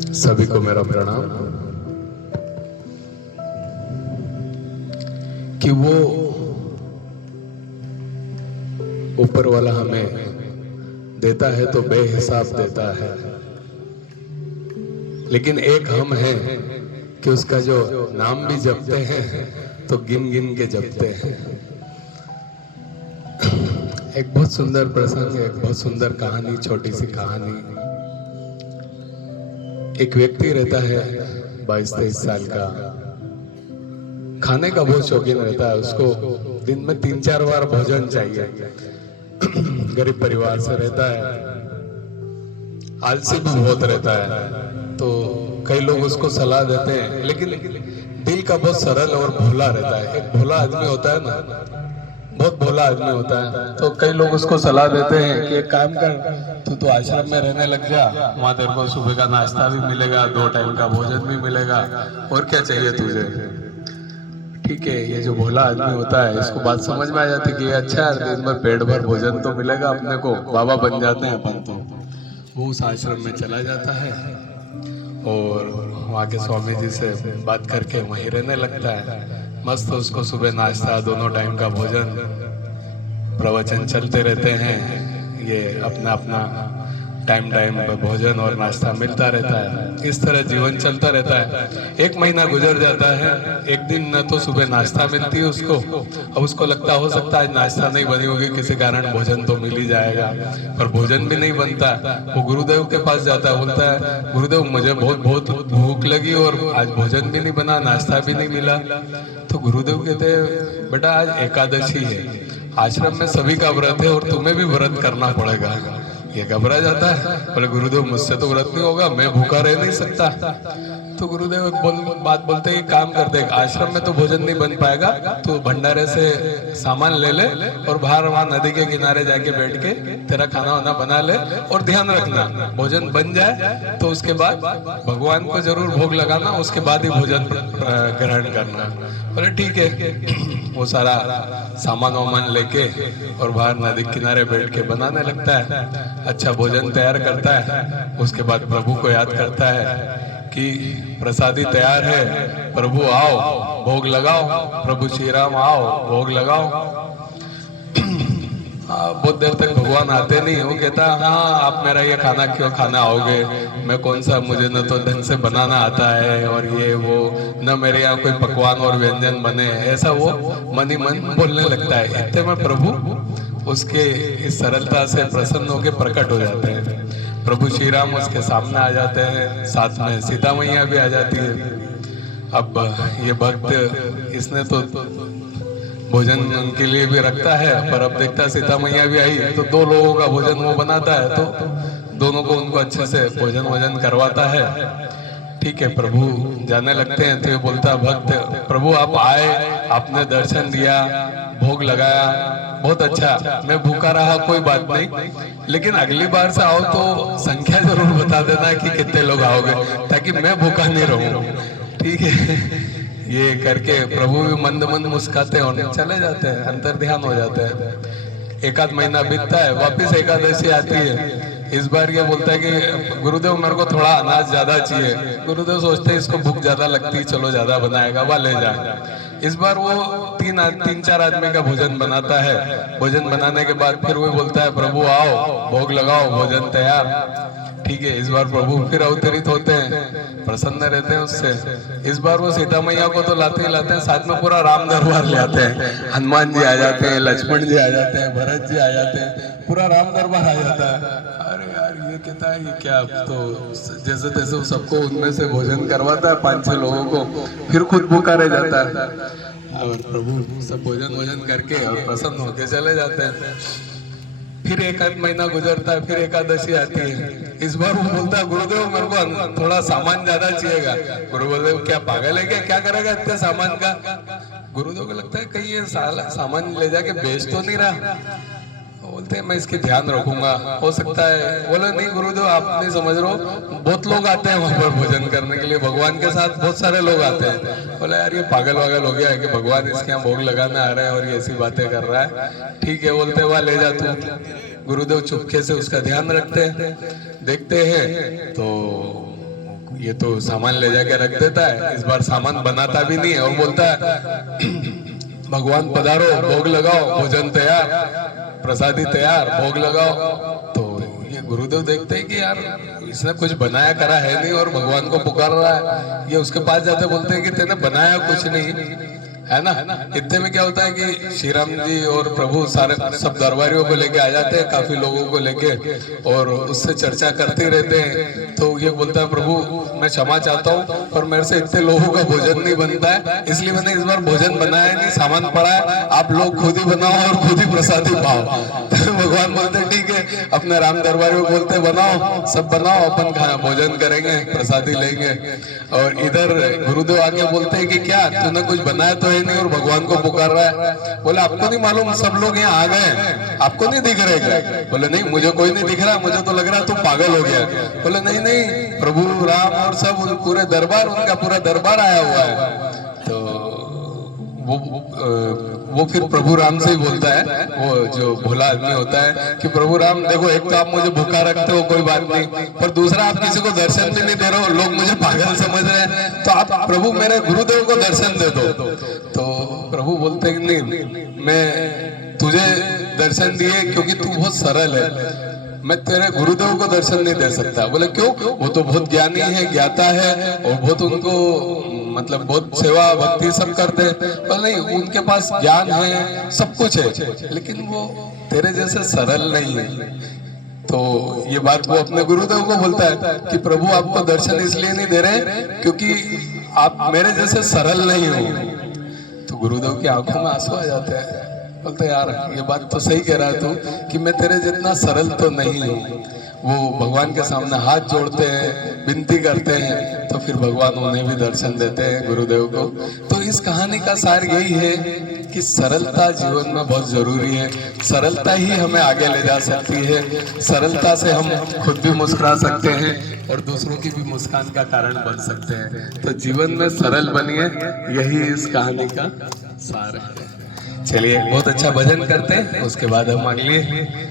सभी को मेरा प्रणाम। कि वो ऊपर वाला हमें देता है तो बेहिसाब देता है, लेकिन एक हम हैं कि उसका जो नाम भी जपते हैं तो गिन गिन के जपते हैं। एक बहुत सुंदर प्रसंग है, एक बहुत सुंदर कहानी, छोटी सी कहानी। एक व्यक्ति रहता है 22-23 साल का, खाने का बहुत शौकीन रहता है। उसको दिन में 3-4 बार भोजन चाहिए। गरीब परिवार से रहता है, आलसी भी बहुत रहता है। तो कई लोग उसको सलाह देते हैं, लेकिन दिल का बहुत सरल और भोला रहता है। एक भोला आदमी होता है ना, बहुत भोला आदमी होता है। तो कई लोग उसको सलाह देते हैं कि एक काम कर, तू तो आश्रम में रहने लग जा, वहां तेरे को सुबह का नाश्ता भी मिलेगा, 2 टाइम का भोजन भी मिलेगा, और क्या चाहिए तुझे। ठीक है, ये जो भोला आदमी होता है, इसको बात समझ में आ जाती है कि अच्छा है, दिन भर पेट भर भोजन तो मिलेगा अपने को, बाबा बन जाते हैं अपन तो। वो उस आश्रम में चला जाता है और वहाँ के स्वामी जी से बात करके वहीं रहने लगता है। मस्त उसको सुबह नाश्ता, दोनों टाइम का भोजन, प्रवचन चलते रहते हैं। ये अपना अपना टाइम टाइम पे भोजन और नाश्ता मिलता रहता है। इस तरह जीवन चलता रहता है। 1 महीना गुजर जाता है। एक दिन न तो सुबह नाश्ता मिलती है उसको। अब उसको लगता हो सकता है नाश्ता नहीं बनी होगी, किसी कारण भोजन तो मिल ही जाएगा, पर भोजन भी नहीं बनता। वो गुरुदेव के पास जाता है, बोलता है गुरुदेव मुझे बहुत बहुत भूख लगी और आज भोजन भी नहीं बना, नाश्ता भी नहीं मिला। तो गुरुदेव कहते हैं बेटा आज एकादशी है, आश्रम में सभी का व्रत है और तुम्हें भी व्रत करना पड़ेगा। ये घबरा जाता है, बोले गुरुदेव मुझसे तो व्रत नहीं होगा, मैं भूखा रह नहीं सकता। तो गुरुदेव बात बोलते ही काम कर दे, आश्रम में तो भोजन नहीं बन पाएगा, तो भंडारे से सामान ले ले और बाहर वहां नदी के किनारे जाके बैठ के तेरा खाना वाना बना ले, और ध्यान रखना भोजन बन जाए तो उसके बाद भगवान को जरूर भोग लगाना, उसके बाद ही भोजन ग्रहण करना। बोले ठीक है। वो सारा सामान वामान लेके और बाहर नदी किनारे बैठ के बनाने लगता है। अच्छा भोजन तैयार करता है। उसके बाद प्रभु को याद करता है कि प्रसादी तैयार है, प्रभु आओ भोग लगाओ, प्रभु श्री राम आओ भोग लगाओ। बहुत देर तक भगवान आते नहीं। वो कहता हाँ आप मेरा ये खाना क्यों खाना आओगे, मैं कौन सा, मुझे न तो ढंग से बनाना आता है और ये वो, न मेरे यहाँ कोई पकवान और व्यंजन बने, ऐसा वो मन ही मन बोलने लगता है। इतने में प्रभु उसके इस सरलता से प्रसन्न होकर प्रकट हो जाते हैं। प्रभु श्री राम उसके सामने आ जाते हैं, साथ में सीता मैया भी आ जाती है। अब ये भक्त इसने तो भोजन उनके लिए भी रखता है, पर अब देखता सीता मैया भी आई तो 2 लोगों का भोजन वो बनाता है, तो दोनों को उनको अच्छे से भोजन वोजन करवाता है। ठीक है, प्रभु जाने लगते हैं। तो ये बोलता भक्त प्रभु आप आए, आपने दर्शन दिया, भोग लगाया, बहुत अच्छा, मैं भूखा रहा कोई बात नहीं, लेकिन अगली बार से आओ तो संख्या जरूर बता देना कि कितने लोग आओगे, ताकि मैं भूखा नहीं रहूं। ठीक है। ये करके प्रभु भी मंद मंद मुस्काते हैं और चले जाते हैं, अंतर ध्यान हो जाते हैं। 1 आध महीना बीतता है, वापिस एकादशी आती है। इस बार ये बोलता है कि गुरुदेव मेरे को थोड़ा अनाज ज्यादा चाहिए। गुरुदेव सोचते हैं इसको भूख ज्यादा लगती है, चलो ज्यादा बनाएगा, वह ले जाए। इस बार वो 3-4 आदमी का भोजन बनाता है। भोजन बनाने के बाद फिर वो बोलता है प्रभु आओ भोग लगाओ, भोजन तैयार। ठीक है, इस बार प्रभु फिर अवतरित होते हैं, प्रसन्न रहते हैं उससे। इस बार वो सीता मैया को तो लाते ही लाते हैं, साथ में पूरा राम दरबार ले आते हैं। हनुमान जी आ जाते हैं, लक्ष्मण जी आ जाते हैं, भरत जी आ जाते हैं, पूरा राम दरबार आ जाता है। अरे यार ये कहता है ये क्या, तो जैसे तैसे सबको उनमें से भोजन करवाता है 5-6 लोगों को, फिर खुद भूखा रह जाता है। और प्रभु सब भोजन वोजन करके और प्रसन्न होके चले जाते हैं। फिर 1 आध महीना गुजरता है, फिर एकादशी आती है। इस बार वो बोलता है गुरुदेव मेरे को थोड़ा सामान ज्यादा चाहिएगा। गुरुदेव क्या पागल है क्या करेगा इतने सामान का। गुरुदेव को लगता है कहीं ये सामान ले जाके बेच तो नहीं रहा। बोलते हैं मैं इसकी ध्यान रखूंगा, हो सकता है। बोले नहीं गुरुदेव आप नहीं समझ रहे हो, बहुत लोग आते हैं वहां पर भोजन करने के लिए, भगवान के साथ बहुत सारे लोग आते हैं। बोले यार ये पागल वागल हो गया है कि भगवान इसके यहाँ भोग लगाने आ रहे हैं और ये ऐसी बातें कर रहा है। ठीक है, बोलते वह ले जा तू। गुरुदेव चुपके से उसका ध्यान रखते हैं। देखते हैं तो ये तो सामान ले जाके रख देता है, इस बार सामान बनाता भी नहीं है और बोलता है भगवान पधारो, भोग लगाओ, भोजन तैयार, प्रसादी तैयार, भोग लगाओ। तो ये गुरुदेव देखते हैं कि यार इसने कुछ बनाया करा है नहीं और भगवान को पुकार रहा है। ये उसके पास जाते बोलते हैं कि तेने बनाया कुछ नहीं है ना। इतने में क्या होता है कि श्री राम जी और प्रभु सारे सब दरबारियों को लेके आ जाते हैं, काफी लोगों को लेके, और उससे चर्चा करते रहते हैं। तो ये बोलता है प्रभु मैं क्षमा चाहता हूँ पर मेरे से इतने लोगों का भोजन नहीं बनता है, इसलिए मैंने इस बार भोजन बनाया नहीं, सामान पड़ा है, आप लोग खुद ही बनाओ और खुद ही प्रसादी पाओ। तो भगवान बोलते ठीक है, अपने राम दरबारियों को बोलते बनाओ, सब बनाओ, अपन खाना भोजन करेंगे, प्रसादी लेंगे। और इधर गुरुदेव आके बोलते हैं कि क्या तूने कुछ बनाया तो नहीं और भगवान को पुकार रहा है। बोले आपको नहीं मालूम सब लोग यहाँ आ गए, आपको नहीं दिख रहे क्या? बोले नहीं मुझे कोई नहीं दिख रहा, मुझे तो लग रहा तू पागल हो गया। बोले नहीं नहीं, प्रभु राम और सब पूरे दरबार, उनका पूरा दरबार आया हुआ है। तो वो फिर प्रभु राम से ही बोलता है, वो जो भोला आदमी होता है, कि प्रभु राम देखो एक तो आप मुझे भूखा रखते हो कोई बात नहीं, पर दूसरा आप किसी को दर्शन भी नहीं दे रहे हो, लोग मुझे पागल समझ रहे हैं, तो आप प्रभु मेरे गुरुदेव को दर्शन दे दो। तो प्रभु बोलते हैं नहीं, मैं तुझे दर्शन दिए क्योंकि तू बहुत सरल है, मैं तेरे गुरुदेव को दर्शन नहीं दे सकता। बोले क्यों? वो तो बहुत ज्ञानी है, ज्ञाता है और बहुत उनको मतलब बहुत सेवा भक्ति सब करते हैं। पर नहीं, उनके पास ज्ञान है, सब कुछ है, लेकिन वो तेरे जैसे सरल नहीं है। तो ये बात वो अपने गुरुदेव को बोलता है कि प्रभु आपको दर्शन इसलिए नहीं दे रहे क्योंकि आप मेरे जैसे सरल नहीं हो। तो गुरुदेव की आंखों में आंसू आ जाते हैं, बोलते यार ये बात तो सही कह रहा तू कि मैं तेरे जितना सरल तो नहीं हूँ। वो भगवान के सामने हाथ जोड़ते हैं, विनती करते हैं, तो फिर भगवान उन्हें भी दर्शन देते हैं गुरुदेव को। तो इस कहानी का सार यही है कि सरलता जीवन में बहुत जरूरी है, सरलता ही हमें आगे ले जा सकती है, सरलता से हम खुद भी मुस्कुरा सकते हैं और दूसरों की भी मुस्कान का कारण बन सकते हैं। तो जीवन में सरल बनिए, यही इस कहानी का सार है। चलिए बहुत अच्छा भजन करते हैं, उसके बाद हम अगली